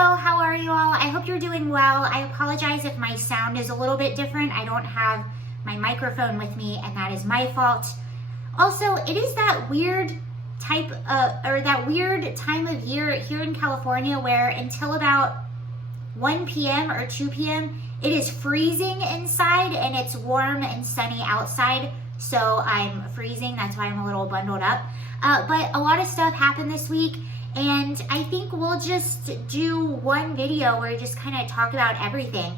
Hello, how are you all? I hope you're doing well. I apologize if my sound is a little bit different. I don't have my microphone with me, and that is my fault. Also, it is that weird time of year here in California where until about 1 p.m. or 2 p.m. it is freezing inside and it's warm and sunny outside. So I'm freezing, that's why I'm a little bundled up. But a lot of stuff happened this week. And I think we'll just do one video where we just kind of talk about everything.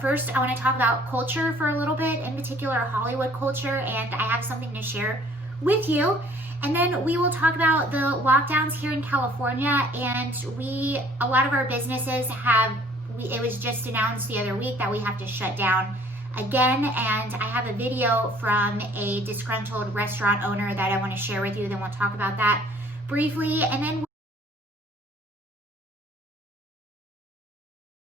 First, I want to talk about culture for a little bit, in particular Hollywood culture, and I have something to share with you. And then we will talk about the lockdowns here in California, and a lot of our businesses it was just announced the other week that we have to shut down again, and I have a video from a disgruntled restaurant owner that I want to share with you. Then we'll talk about that briefly, and then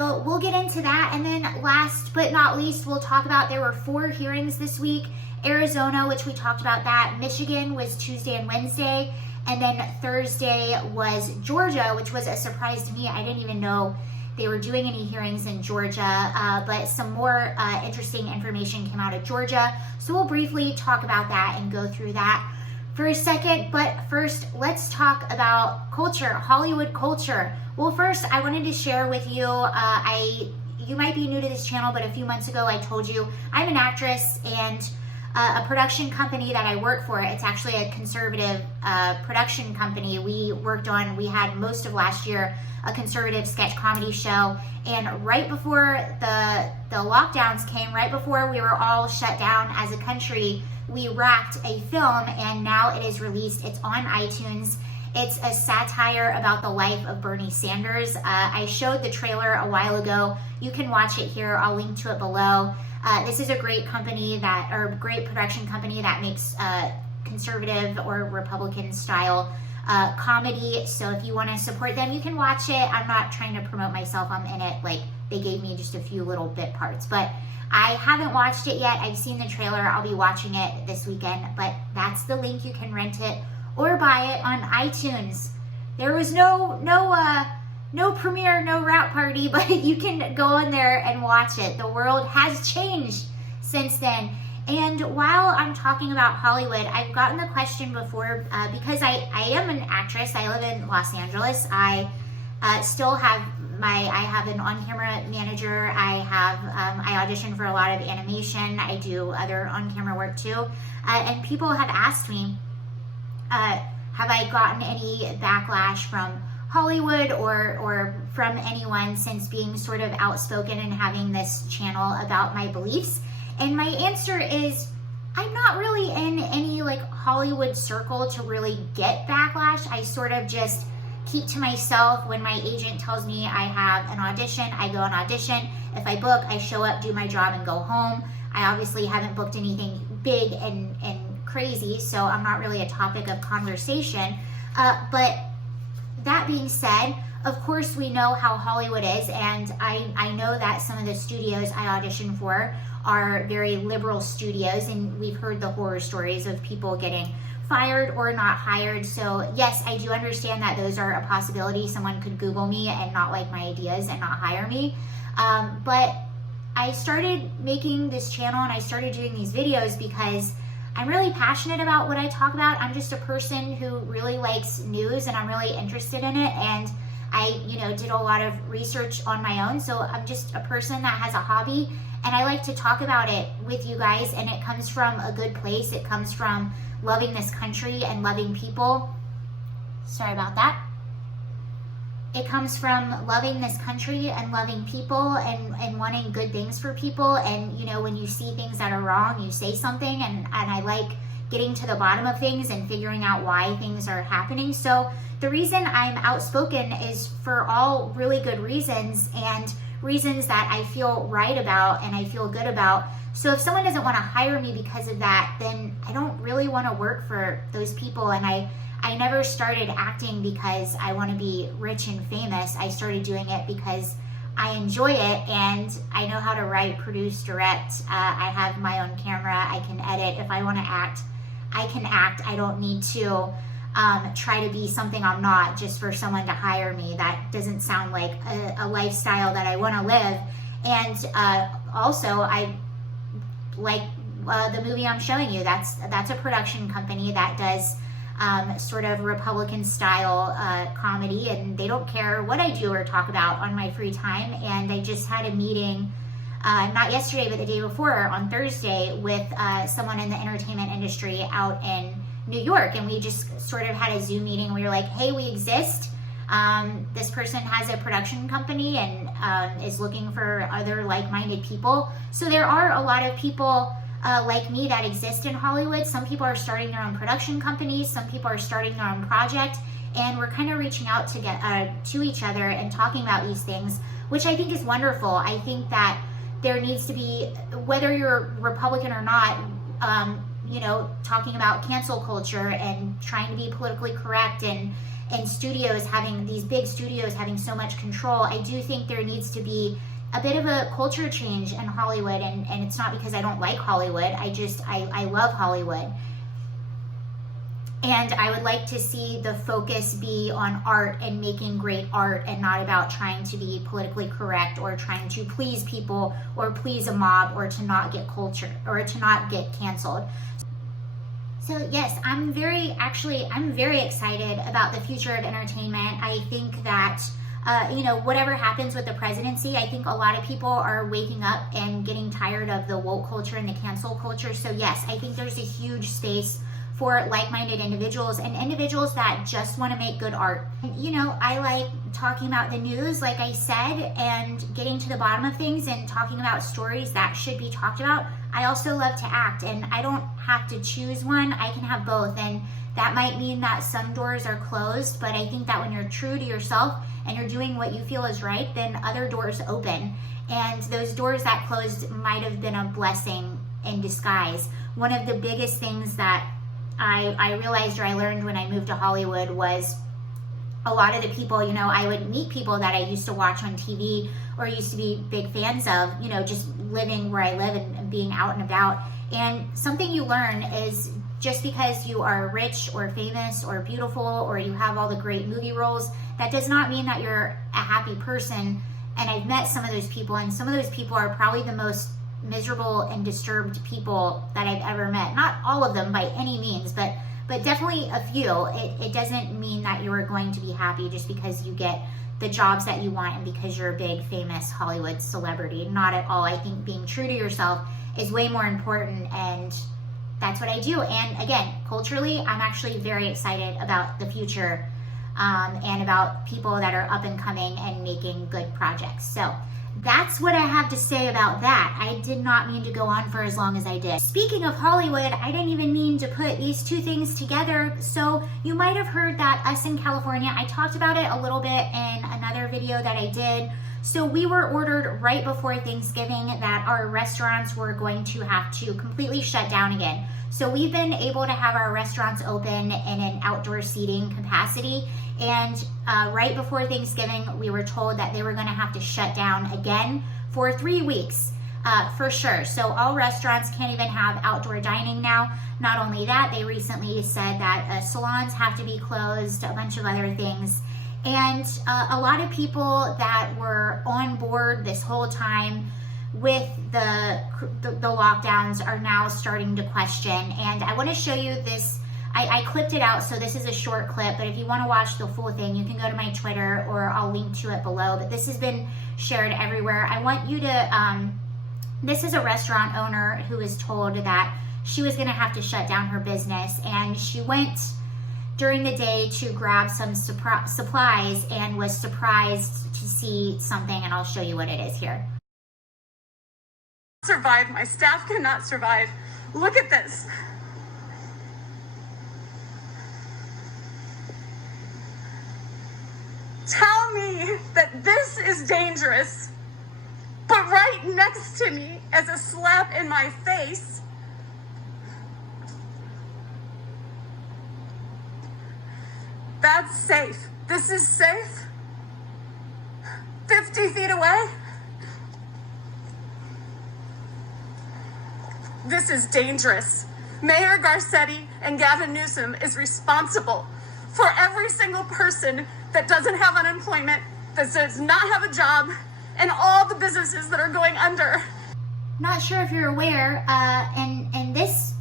we'll get into that. And then last but not least, we'll talk about, there were 4 hearings this week. Arizona, which we talked about that. Michigan was Tuesday and Wednesday. And then Thursday was Georgia, which was a surprise to me. I didn't even know they were doing any hearings in Georgia, but some more interesting information came out of Georgia. So we'll briefly talk about that and go through that for a second. But first, let's talk about culture, Hollywood culture. Well, first, I wanted to share with you, you might be new to this channel, but a few months ago I told you I'm an actress, and a production company that I work for, it's actually a conservative production company. We had most of last year a conservative sketch comedy show, and right before the lockdowns came, right before we were all shut down as a country, we wrapped a film, and now it is released. It's on iTunes. It's a satire about the life of Bernie Sanders. I showed the trailer a while ago. You can watch it here. I'll link to it below. This is a great great production company that makes conservative or Republican style comedy. So if you want to support them, you can watch it. I'm not trying to promote myself. I'm in it. Like, they gave me just a few little bit parts, but I haven't watched it yet. I've seen the trailer. I'll be watching it this weekend, but that's the link. You can rent it or buy it on iTunes. There was no premiere, no wrap party, but you can go in there and watch it. The world has changed since then. And while I'm talking about Hollywood, I've gotten the question before, because I am an actress. I live in Los Angeles. I still have I have an on-camera manager. I audition for a lot of animation. I do other on-camera work too. And people have asked me, have I gotten any backlash from Hollywood or from anyone since being sort of outspoken and having this channel about my beliefs? And my answer is, I'm not really in any like Hollywood circle to really get backlash. I sort of just keep to myself. When my agent tells me I have an audition, I go and audition. If I book, I show up, do my job, and go home. I obviously haven't booked anything big and crazy, so I'm not really a topic of conversation. But that being said, of course we know how Hollywood is, and I know that some of the studios I audition for are very liberal studios, and we've heard the horror stories of people getting fired or not hired. So yes, I do understand that those are a possibility. Someone could Google me and not like my ideas and not hire me. But I started making this channel and I started doing these videos because I'm really passionate about what I talk about. I'm just a person who really likes news and I'm really interested in it. And I, did a lot of research on my own. So I'm just a person that has a hobby and I like to talk about it with you guys. And it comes from a good place. It comes from loving this country and loving people. Sorry about that. It comes from loving this country and loving people and wanting good things for people. And, when you see things that are wrong, you say something. And I like getting to the bottom of things and figuring out why things are happening. So the reason I'm outspoken is for all really good reasons and reasons that I feel right about and I feel good about. So if someone doesn't want to hire me because of that, then I don't really want to work for those people. And I never started acting because I want to be rich and famous. I started doing it because I enjoy it and I know how to write, produce, direct. I have my own camera. I can edit. If I want to act, I can act. I don't need to try to be something I'm not just for someone to hire me. That doesn't sound like a lifestyle that I want to live. And also, I like the movie I'm showing you. That's a production company that does sort of Republican style comedy, and they don't care what I do or talk about on my free time. And I just had a meeting, not yesterday, but the day before on Thursday, with someone in the entertainment industry out in New York, and we just sort of had a Zoom meeting. We were like, hey, we exist. This person has a production company and is looking for other like-minded people. So there are a lot of people like me that exist in Hollywood. Some people are starting their own production companies. Some people are starting their own project. And we're kind of reaching out to get to each other and talking about these things, which I think is wonderful. I think that there needs to be, whether you're Republican or not, you know, talking about cancel culture and trying to be politically correct, and studios having, these big studios having so much control. I do think there needs to be a bit of a culture change in Hollywood, and it's not because I don't like Hollywood. I love Hollywood. And I would like to see the focus be on art and making great art, and not about trying to be politically correct or trying to please people or please a mob or to not get culture or to not get canceled. So yes, I'm very excited about the future of entertainment. I think that, you know, whatever happens with the presidency, I think a lot of people are waking up and getting tired of the woke culture and the cancel culture. So yes, I think there's a huge space for like-minded individuals and individuals that just want to make good art. You know, I like talking about the news, like I said, and getting to the bottom of things and talking about stories that should be talked about. I also love to act, and I don't have to choose one. I can have both, and that might mean that some doors are closed, but I think that when you're true to yourself and you're doing what you feel is right, then other doors open. And those doors that closed might have been a blessing in disguise. One of the biggest things that I realized, or I learned when I moved to Hollywood, was a lot of the people, you know, I would meet people that I used to watch on TV or used to be big fans of, you know, just living where I live and being out and about. And something you learn is, just because you are rich or famous or beautiful or you have all the great movie roles, that does not mean that you're a happy person. And I've met some of those people, and some of those people are probably the most miserable and disturbed people that I've ever met. Not all of them by any means, but definitely a few. It doesn't mean that you're going to be happy just because you get the jobs that you want and because you're a big famous Hollywood celebrity. Not at all. I think being true to yourself is way more important, and that's what I do. And again, culturally, I'm actually very excited about the future, and about people that are up and coming and making good projects. So that's what I have to say about that. I did not mean to go on for as long as I did. Speaking of Hollywood, I didn't even mean to put these two things together. So you might have heard that Us in California, I talked about it a little bit in another video that I did. So we were ordered right before Thanksgiving that our restaurants were going to have to completely shut down again. So we've been able to have our restaurants open in an outdoor seating capacity. And right before Thanksgiving, we were told that they were going to have to shut down again for 3 weeks, for sure. So all restaurants can't even have outdoor dining now. Not only that, they recently said that salons have to be closed, a bunch of other things. And a lot of people that were on board this whole time with the lockdowns are now starting to question. And I want to show you this. I clipped it out, so this is a short clip, but if you want to watch the full thing, you can go to my Twitter, or I'll link to it below. But this has been shared everywhere. I want you to, this is a restaurant owner who was told that she was going to have to shut down her business, and she went during the day to grab some supplies and was surprised to see something, and I'll show you what it is here. Survive. My staff cannot survive. Look at this. Tell me that this is dangerous, but right next to me, as a slap in my face, that's safe. This is safe. 50 feet away. This is dangerous. Mayor Garcetti and Gavin Newsom is responsible for every single person that doesn't have unemployment, that does not have a job, and all the businesses that are going under. Not sure if you're aware, and this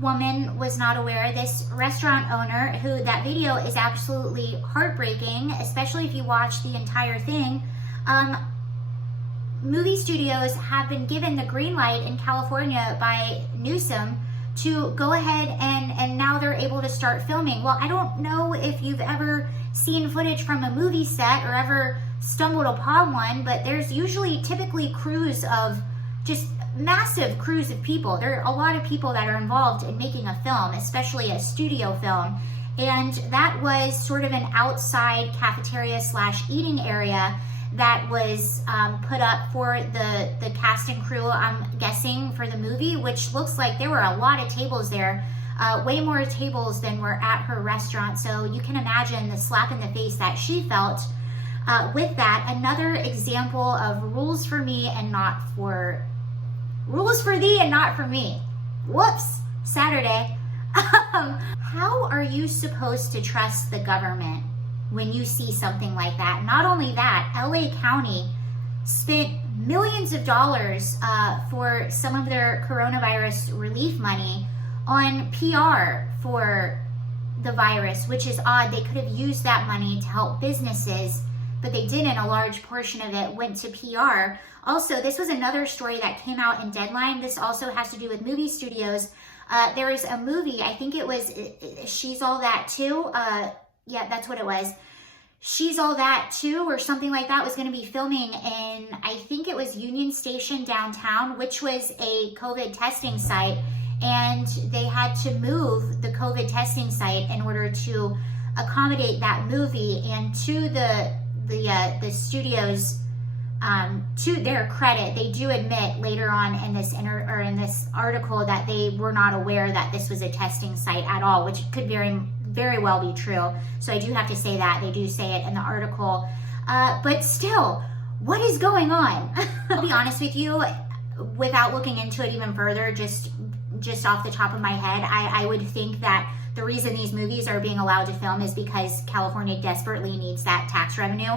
woman was not aware, this restaurant owner, who that video is absolutely heartbreaking, especially if you watch the entire thing. Movie studios have been given the green light in California by Newsom to go ahead and now they're able to start filming. Well, I don't know if you've ever seen footage from a movie set or ever stumbled upon one, but there's typically crews of just massive crews of people. There are a lot of people that are involved in making a film, especially a studio film. And that was sort of an outside cafeteria / eating area that was put up for the cast and crew, I'm guessing, for the movie, which looks like there were a lot of tables there, way more tables than were at her restaurant. So you can imagine the slap in the face that she felt with that. Another example of rules for thee and not for me. Whoops, Saturday. How are you supposed to trust the government when you see something like that? Not only that, LA County spent millions of dollars for some of their coronavirus relief money on PR for the virus, which is odd. They could have used that money to help businesses, but they didn't. A large portion of it went to PR. Also, this was another story that came out in Deadline. This also has to do with movie studios. There was a movie, I think it was She's All That Too. Yeah, that's what it was. She's All That Too, or something like that, was going to be filming in, I think it was Union Station downtown, which was a COVID testing site. And they had to move the COVID testing site in order to accommodate that movie. And to the studios, to their credit, they do admit later on in this in this article that they were not aware that this was a testing site at all, which could very well be true. So I do have to say that. They do say it in the article. But still, what is going on? To be honest with you, without looking into it even further, just off the top of my head, I would think that the reason these movies are being allowed to film is because California desperately needs that tax revenue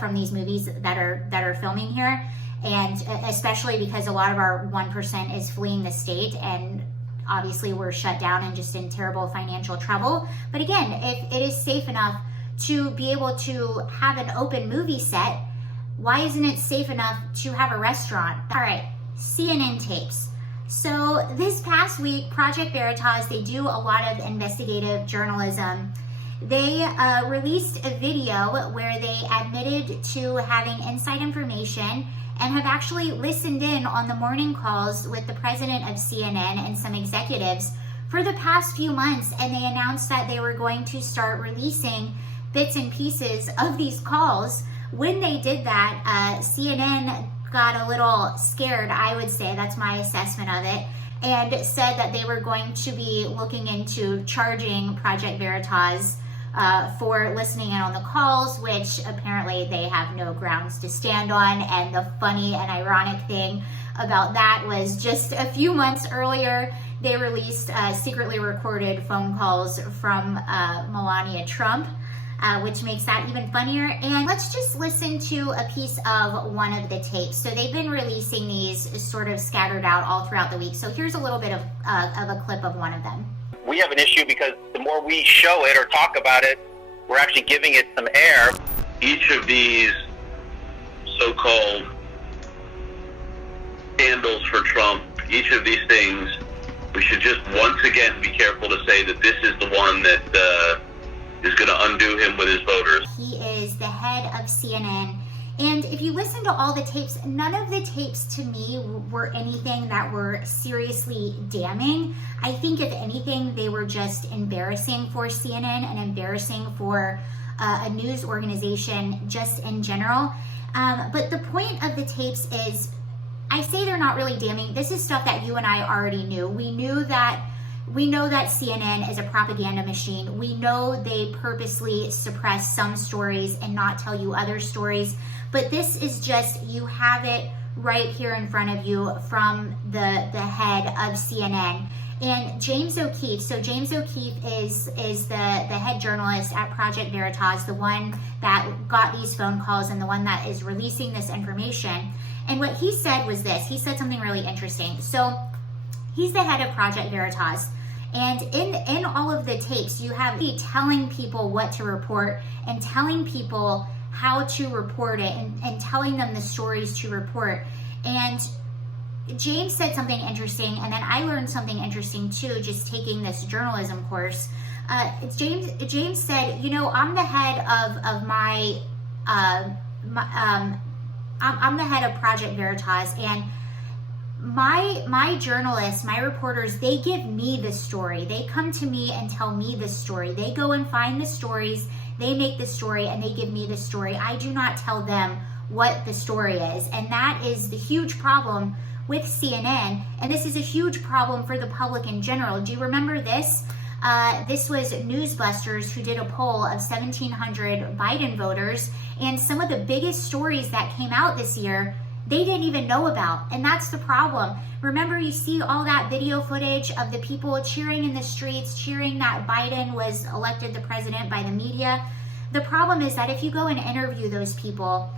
from these movies that are filming here. And especially because a lot of our 1% is fleeing the state, and obviously we're shut down and just in terrible financial trouble. But again, if it is safe enough to be able to have an open movie set, why isn't it safe enough to have a restaurant? All right, CNN tapes. So this past week, Project Veritas, they do a lot of investigative journalism. They released a video where they admitted to having inside information and have actually listened in on the morning calls with the president of CNN and some executives for the past few months. And they announced that they were going to start releasing bits and pieces of these calls. When they did that, CNN got a little scared, I would say. That's my assessment of it. And said that they were going to be looking into charging Project Veritas for listening in on the calls, which apparently they have no grounds to stand on. And the funny and ironic thing about that was just a few months earlier, they released secretly recorded phone calls from Melania Trump, which makes that even funnier. And let's just listen to a piece of one of the tapes. So they've been releasing these sort of scattered out all throughout the week. So here's a little bit of a clip of one of them. We have an issue because the more we show it or talk about it, we're actually giving it some air. Each of these so-called scandals for Trump, each of these things, we should just once again be careful to say that this is the one that is going to undo him with his voters. He is the head of CNN. And if you listen to all the tapes, none of the tapes to me were anything that were seriously damning. I think if anything, they were just embarrassing for CNN and embarrassing for a news organization just in general. But the point of the tapes is, I say they're not really damning. This is stuff that you and I already knew. We know that CNN is a propaganda machine. We know they purposely suppress some stories and not tell you other stories. But this is just, you have it right here in front of you from the head of CNN. And James O'Keefe, so James O'Keefe is the head journalist at Project Veritas, the one that got these phone calls and the one that is releasing this information. And what he said was this. He said something really interesting. So he's the head of Project Veritas. And in all of the tapes, you have me telling people what to report and telling people how to report it and telling them the stories to report. And James said something interesting, and then I learned something interesting too, just taking this journalism course. James said, you know, I'm the head of I'm the head of Project Veritas, and my journalists, my reporters, they give me the story. They come to me and tell me the story. They go and find the stories, they make the story, and they give me the story. I do not tell them what the story is, and that is the huge problem with CNN, and this is a huge problem for the public in general. Do you remember this? This was Newsbusters who did a poll of 1,700 Biden voters, and some of the biggest stories that came out this year, they didn't even know about, and that's the problem. Remember, you see all that video footage of the people cheering in the streets, cheering that Biden was elected the president by the media. The problem is that if you go and interview those people,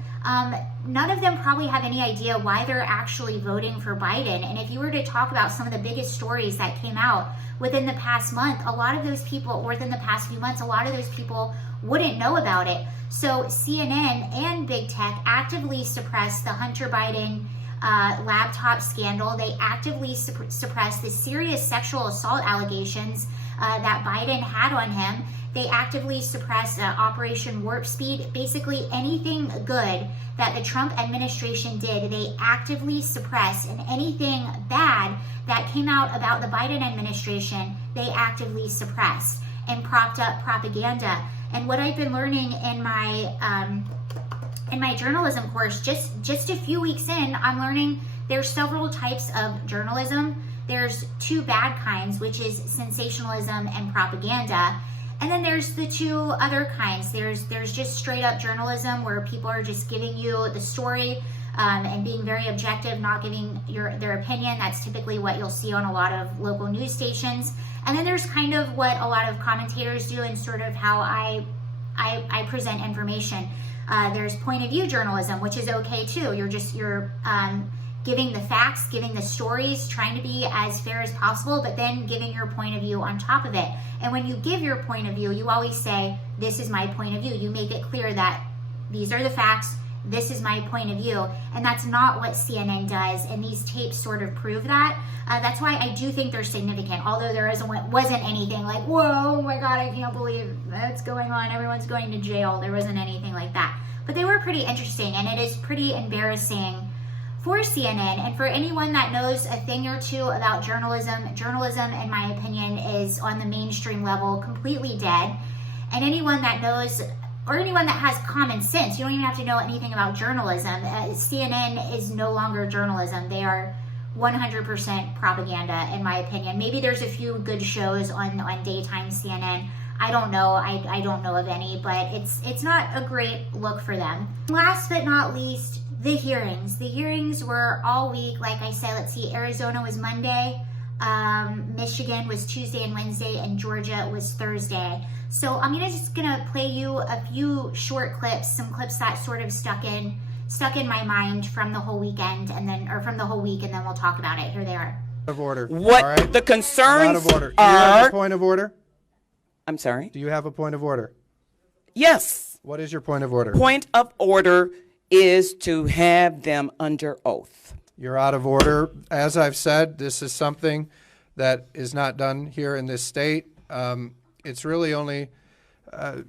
none of them probably have any idea why they're actually voting for Biden. And if you were to talk about some of the biggest stories that came out within the past month, a lot of those people, or within the past few months, a lot of those people wouldn't know about it. So CNN and Big Tech actively suppressed the Hunter Biden laptop scandal. They actively suppressed the serious sexual assault allegations that Biden had on him. They actively suppressed Operation Warp Speed. Basically anything good that the Trump administration did, they actively suppressed. And anything bad that came out about the Biden administration, they actively suppressed and propped up propaganda. And what I've been learning in my journalism course, just a few weeks in, I'm learning there's several types of journalism. There's two bad kinds, which is sensationalism and propaganda. And then there's the two other kinds. There's just straight up journalism where people are just giving you the story and being very objective, not giving their opinion. That's typically what you'll see on a lot of local news stations. And then there's kind of what a lot of commentators do and sort of how I present information. There's point of view journalism, which is okay too. You're giving the facts, giving the stories, trying to be as fair as possible, but then giving your point of view on top of it. And when you give your point of view, you always say, this is my point of view. You make it clear that these are the facts, this is my point of view. And that's not what CNN does, and these tapes sort of prove that. That's why I do think they're significant, although there wasn't anything like, whoa, oh my God, I can't believe that's going on, everyone's going to jail. There wasn't anything like that. But they were pretty interesting, and it is pretty embarrassing for CNN. And for anyone that knows a thing or two about journalism, in my opinion, is on the mainstream level completely dead. And anyone that knows, or anyone that has common sense, you don't even have to know anything about journalism. CNN is no longer journalism. They are 100% propaganda, in my opinion. Maybe there's a few good shows on daytime CNN. I don't know. I don't know of any, but it's not a great look for them. Last but not least, the hearings. The hearings were all week. Like I said, let's see, Arizona was Monday, Michigan was Tuesday and Wednesday, and Georgia was Thursday. So I'm just gonna play you a few short clips, some clips that sort of stuck in my mind from the whole weekend, or from the whole week, and then we'll talk about it. Here they are. Of order. What all right? the concerns out of order. Do you have a point of order? I'm sorry? Do you have a point of order? Yes. What is your point of order? Point of order is to have them under oath. You're out of order. As I've said, this is something that is not done here in this state. It's really only...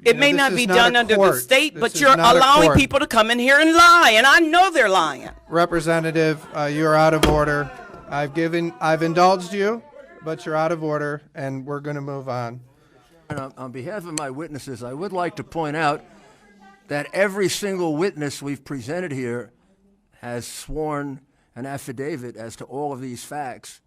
It may not be done under the state, but you're not a allowing court. people to come in here and lie, and I know they're lying. Representative, you're out of order. I've indulged you, but you're out of order, and we're going to move on. And on behalf of my witnesses, I would like to point out that every single witness we've presented here has sworn an affidavit as to all of these facts.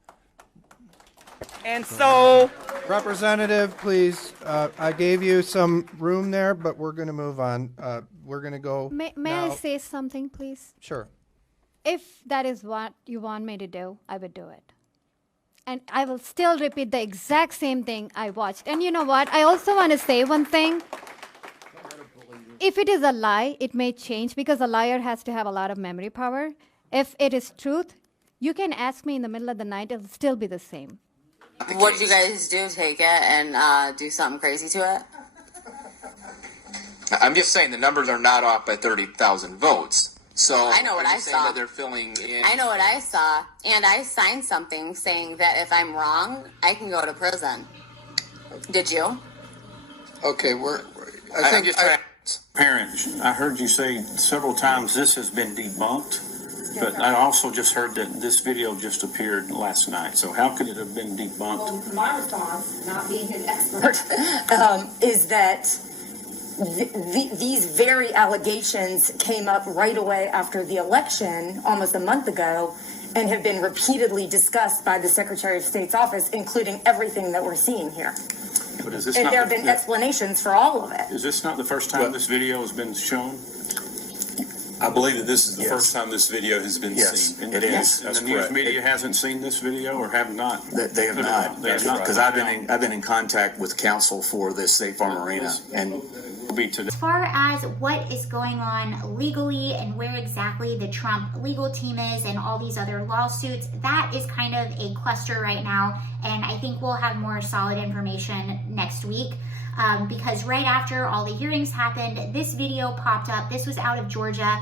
And so... Representative, please, I gave you some room there, but we're going to move on. We're going to go May now. I say something, please? Sure. If that is what you want me to do, I would do it. And I will still repeat the exact same thing I watched. And you know what? I also want to say one thing. If it is a lie, it may change because a liar has to have a lot of memory power. If it is truth, you can ask me in the middle of the night, it'll still be the same. What did you guys do? Take it and do something crazy to it? I'm just saying the numbers are not off by 30,000 votes. So I know what I saw. That they're filling in. I know what I saw, and I signed something saying that if I'm wrong, I can go to prison. Did you? Okay, I'm just trying. Parents, I heard you say several times this has been debunked, but I also just heard that this video just appeared last night. So how could it have been debunked? Well, my response, not being an expert, is that these very allegations came up right away after the election, almost a month ago, and have been repeatedly discussed by the Secretary of State's office, including everything that we're seeing here. But is this And not there have been explanations for all of it. Is this not the first time this video has been shown? I believe that this is the first time this video has been seen. And It is. And That's the news correct. media hasn't seen this video or have not? They have not. They have not. Because I've been in contact with counsel for the State Farm Arena, and As far as what is going on legally and where exactly the Trump legal team is and all these other lawsuits, that is kind of a cluster right now, and I think we'll have more solid information next week. Because right after all the hearings happened, this video popped up. This was out of Georgia.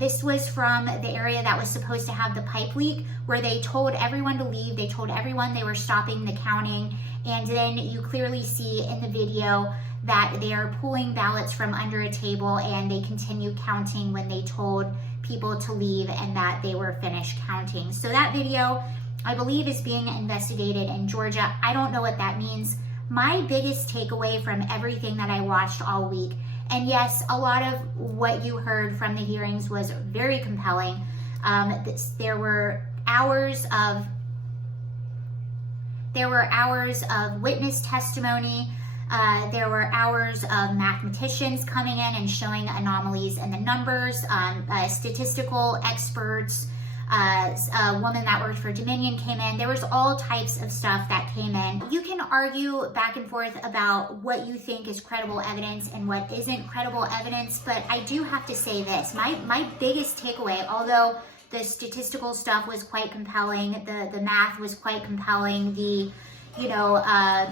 This was from the area that was supposed to have the pipe leak, where they told everyone to leave. They told everyone they were stopping the counting. And then you clearly see in the video that they are pulling ballots from under a table, and they continue counting when they told people to leave and that they were finished counting. So that video, I believe, is being investigated in Georgia. I don't know what that means. My biggest takeaway from everything that I watched all week, and yes, a lot of what you heard from the hearings was very compelling. There were hours of witness testimony. There were hours of mathematicians coming in and showing anomalies in the numbers, statistical experts, a woman that worked for Dominion came in. There was all types of stuff that came in. You can argue back and forth about what you think is credible evidence and what isn't credible evidence, but I do have to say this. My biggest takeaway, although the statistical stuff was quite compelling, the math was quite compelling,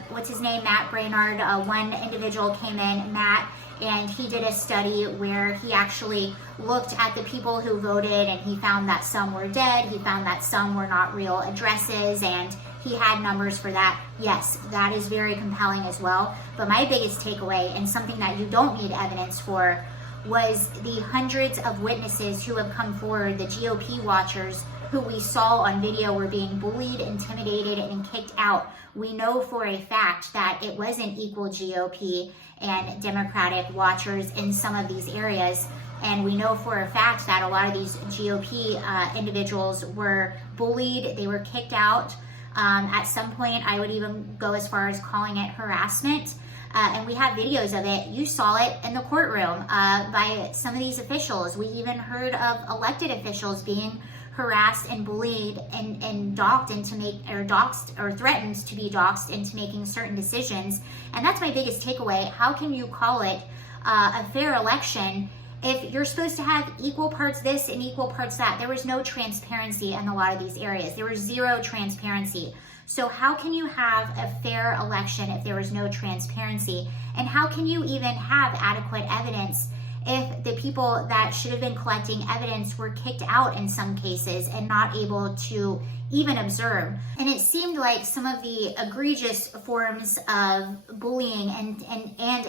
what's his name, Matt Brainard, one individual came in, Matt, and he did a study where he actually looked at the people who voted, and he found that some were dead, he found that some were not real addresses, and he had numbers for that. Yes, that is very compelling as well. But my biggest takeaway, and something that you don't need evidence for, was the hundreds of witnesses who have come forward, the GOP watchers who we saw on video were being bullied, intimidated, and kicked out. We know for a fact that it wasn't equal GOP and Democratic watchers in some of these areas. And we know for a fact that a lot of these GOP individuals were bullied, they were kicked out. At some point, I would even go as far as calling it harassment. And we have videos of it. You saw it in the courtroom by some of these officials. We even heard of elected officials being harassed and bullied and doxed or threatened to be doxed into making certain decisions. And that's my biggest takeaway. How can you call it a fair election if you're supposed to have equal parts this and equal parts that? There was no transparency in a lot of these areas. There was zero transparency. So how can you have a fair election if there was no transparency? And how can you even have adequate evidence if the people that should have been collecting evidence were kicked out in some cases and not able to even observe? And it seemed like some of the egregious forms of bullying and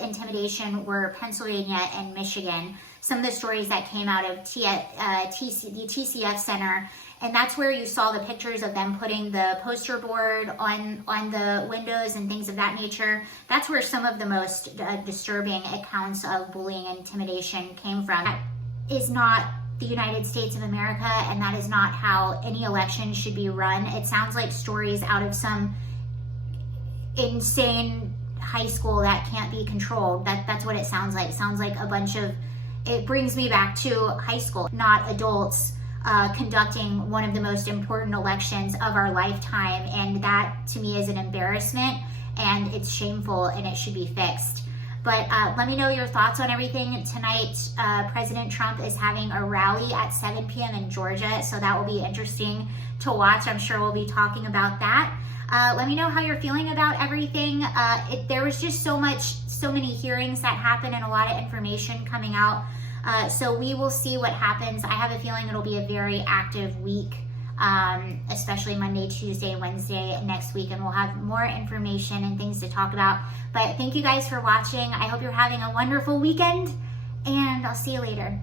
intimidation were Pennsylvania and Michigan. Some of the stories that came out of the TCF Center, and that's where you saw the pictures of them putting the poster board on the windows and things of that nature. That's where some of the most disturbing accounts of bullying and intimidation came from. That is not the United States of America, and that is not how any election should be run. It sounds like stories out of some insane high school that can't be controlled. That's what it sounds like. It sounds like a bunch of, it brings me back to high school, not adults conducting one of the most important elections of our lifetime. And that to me is an embarrassment, and it's shameful, and it should be fixed. But let me know your thoughts on everything. Tonight, President Trump is having a rally at 7 p.m. in Georgia, so that will be interesting to watch. I'm sure we'll be talking about that. Let me know how you're feeling about everything. There was just so many hearings that happened and a lot of information coming out. So we will see what happens. I have a feeling it'll be a very active week, especially Monday, Tuesday, Wednesday next week, and we'll have more information and things to talk about. But thank you guys for watching. I hope you're having a wonderful weekend, and I'll see you later.